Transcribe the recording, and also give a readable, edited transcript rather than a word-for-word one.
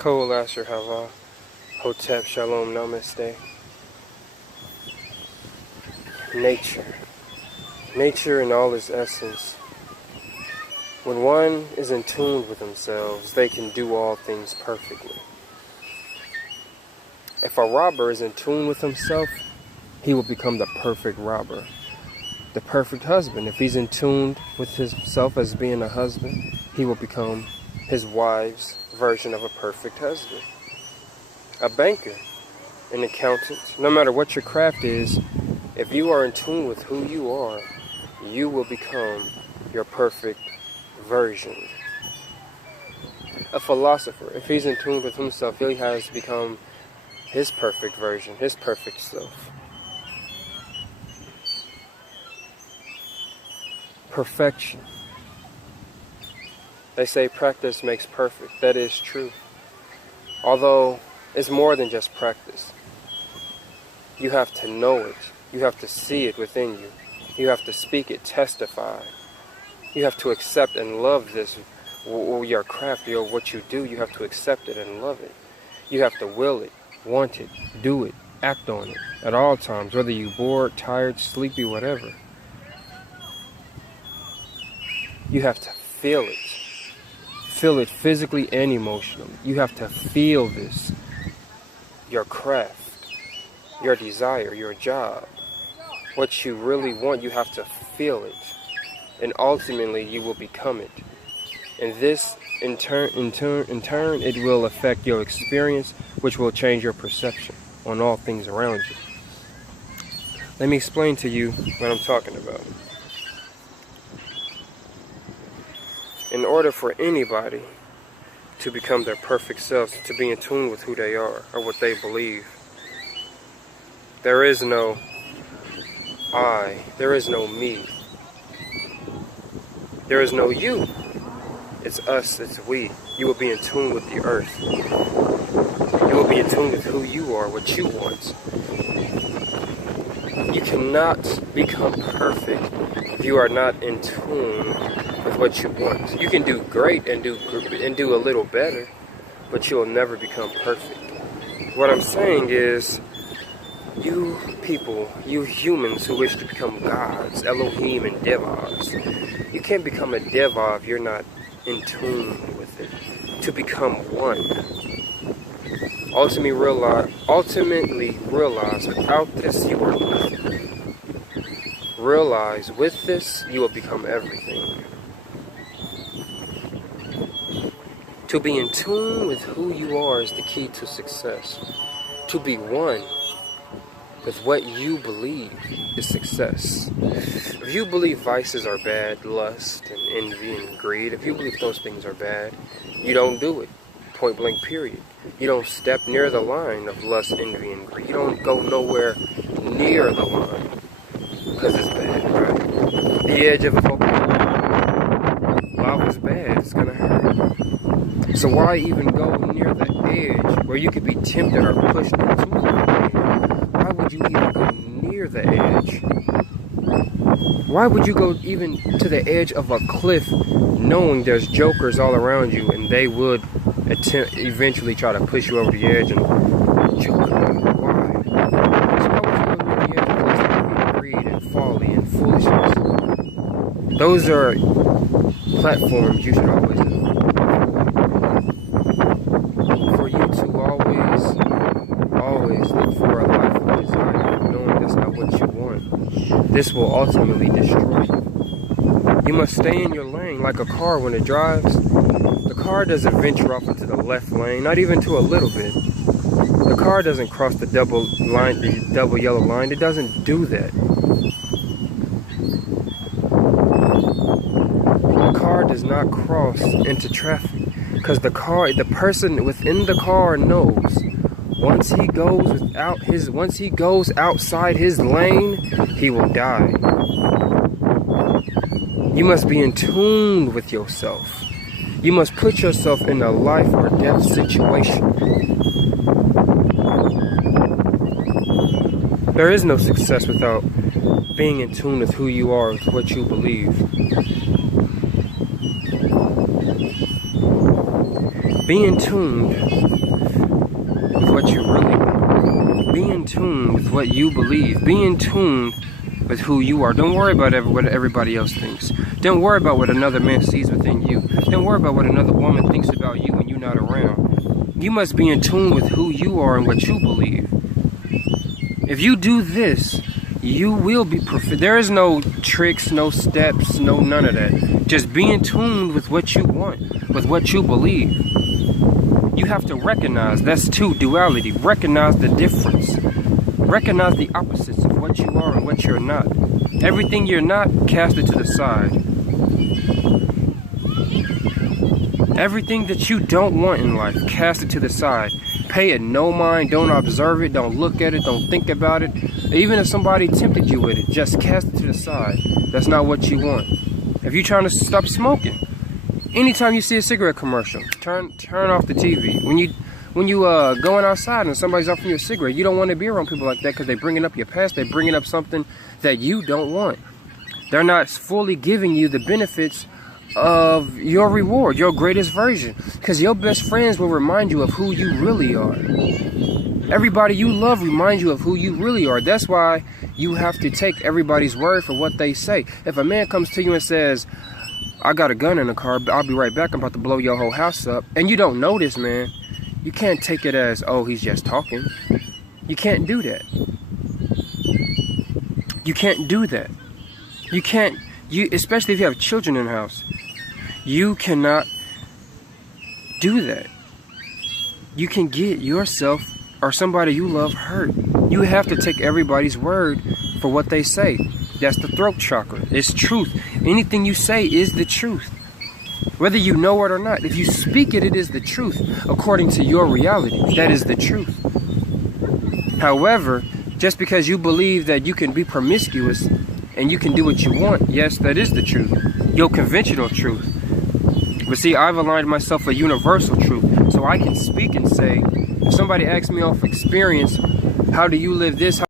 Kolasher Hava, Hotep Shalom Namaste. Nature. Nature in all its essence. When one is in tune with themselves, they can do all things perfectly. If a robber is in tune with himself, he will become the perfect robber. The perfect husband, if he's in tune with himself as being a husband, he will become his wife's version of a perfect husband. A banker, an accountant, no matter what your craft is, if you are in tune with who you are, you will become your perfect version. A philosopher, if he's in tune with himself, he has become his perfect version, his perfect self. Perfection. They say practice makes perfect. That is true. Although it's more than just practice. You have to know it. You have to see it within you. You have to speak it, testify. You have to accept and love this, your craft, what you do. You have to accept it and love it. You have to will it, want it, do it, act on it at all times, whether you're bored, tired, sleepy, whatever. You have to feel it. Feel it physically and emotionally. You have to feel this. Your craft, your desire, your job, what you really want, you have to feel it. And ultimately you will become it. And this in turn it will affect your experience, which will change your perception on all things around you. Let me explain to you what I'm talking about. In order for anybody to become their perfect selves, to be in tune with who they are or what they believe, there is no I, there is no me, there is no you. It's us, it's we. You will be in tune with the earth. You will be in tune with who you are, what you want. You cannot become perfect if you are not in tune with what you want. You can do great and do a little better, but you will never become perfect. What I'm saying is, you people, you humans who wish to become gods, Elohim and Devas, you can't become a Deva if you're not in tune with it. To become one. Ultimately realize without this you are nothing. Realize with this you will become everything. To be in tune with who you are is the key to success. To be one with what you believe is success. If you believe vices are bad, lust and envy and greed, if you believe those things are bad, you don't do it. Point blank period. You don't step near the line of lust, envy and greed. You don't go nowhere near the line because it's bad, right? The edge of a volcano. Lava's bad. It's gonna hurt. So why even go near the edge where you could be tempted or pushed into the edge? Why would you even go near the edge? Why would you go even to the edge of a cliff knowing there's jokers all around you and they would eventually try to push you over the edge and choke you? Why? So why would you go near the edge of a cliff of greed and folly and foolishness? Those are platforms you should always do. For you to always look for a life of desire, knowing that's not what you want. This will ultimately destroy you. You must stay in your lane like a car when it drives. The car doesn't venture off into the left lane, not even to a little bit. The car doesn't cross the double yellow line. It doesn't do that. The car does not cross into traffic because the person within the car knows once he goes outside his lane, he will die. You must be in tune with yourself. You must put yourself in a life or death situation. There is no success without being in tune with who you are, with what you believe. Be in tune with what you really want. Be in tune with what you believe. Be in tune with who you are. Don't worry about what everybody else thinks. Don't worry about what another man sees within you. Don't worry about what another woman thinks about you when you're not around. You must be in tune with who you are and what you believe. If you do this, you will be perfect. There is no tricks, no steps, no none of that. Just be in tune with what you want, with what you believe. You have to recognize, that's two, duality. Recognize the difference. Recognize the opposites of what you are and what you're not. Everything you're not, cast it to the side. Everything that you don't want in life, cast it to the side. Pay it no mind, don't observe it, don't look at it, don't think about it. Even if somebody tempted you with it, just cast it to the side. That's not what you want. If you're trying to stop smoking, anytime you see a cigarette commercial, turn off the TV. When you going outside and somebody's offering you a cigarette, you don't want to be around people like that because they're bringing up your past. They're bringing up something that you don't want. They're not fully giving you the benefits of your reward, your greatest version, because your best friends will remind you of who you really are. Everybody you love reminds you of who you really are. That's why you have to take everybody's word for what they say. If a man comes to you and says, I got a gun in the car, but I'll be right back, I'm about to blow your whole house up, and you don't know this man, you can't take it as, oh, he's just talking. You can't do that. You can't do that. You can't, especially if you have children in the house. You cannot do that. You can get yourself or somebody you love hurt. You have to take everybody's word for what they say. That's the throat chakra. It's truth. Anything you say is the truth. Whether you know it or not. If you speak it, it is the truth. According to your reality, that is the truth. However, just because you believe that you can be promiscuous and you can do what you want, yes, that is the truth. Your conventional truth. But see, I've aligned myself with universal truth. So I can speak and say, if somebody asks me off experience, how do you live this?